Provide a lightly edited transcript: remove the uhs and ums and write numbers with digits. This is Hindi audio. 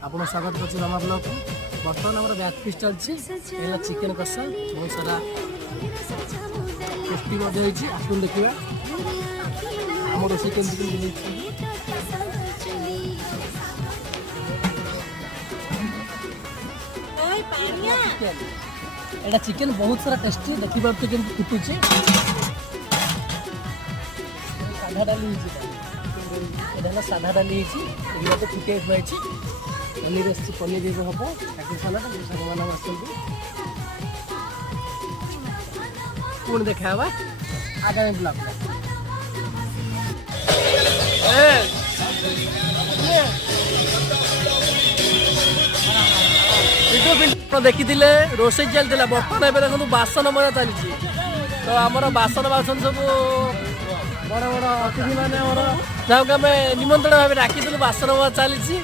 आपन स्वागत करछि रामा ब्लॉग को। बर्तमान हमर बैक फिश चलछि एला चिकन कसा बहुत सारा टेस्टी मजा होइछि। आपन देखिबा हमर चिकन चिकन दिछि ओए पानिया एटा चिकन बहुत सारा टेस्टी देखि बात केन फुटुछि। साधा डाली हिछि एटा साधा डाली हिछि एला तो फुटे होइछि। पनीर अच्छी पनीर भी हम सालाद सामान पुणी देखा आगामी ब्लॉग देखी रोषे चलता बर्तमान एवं देखो बासन मजा चली। तो आमर बासन बासन सब बड़ बड़ अतिथि मैंने जहाँ आम निमंत्रण भाव डाक बासन मजा चली।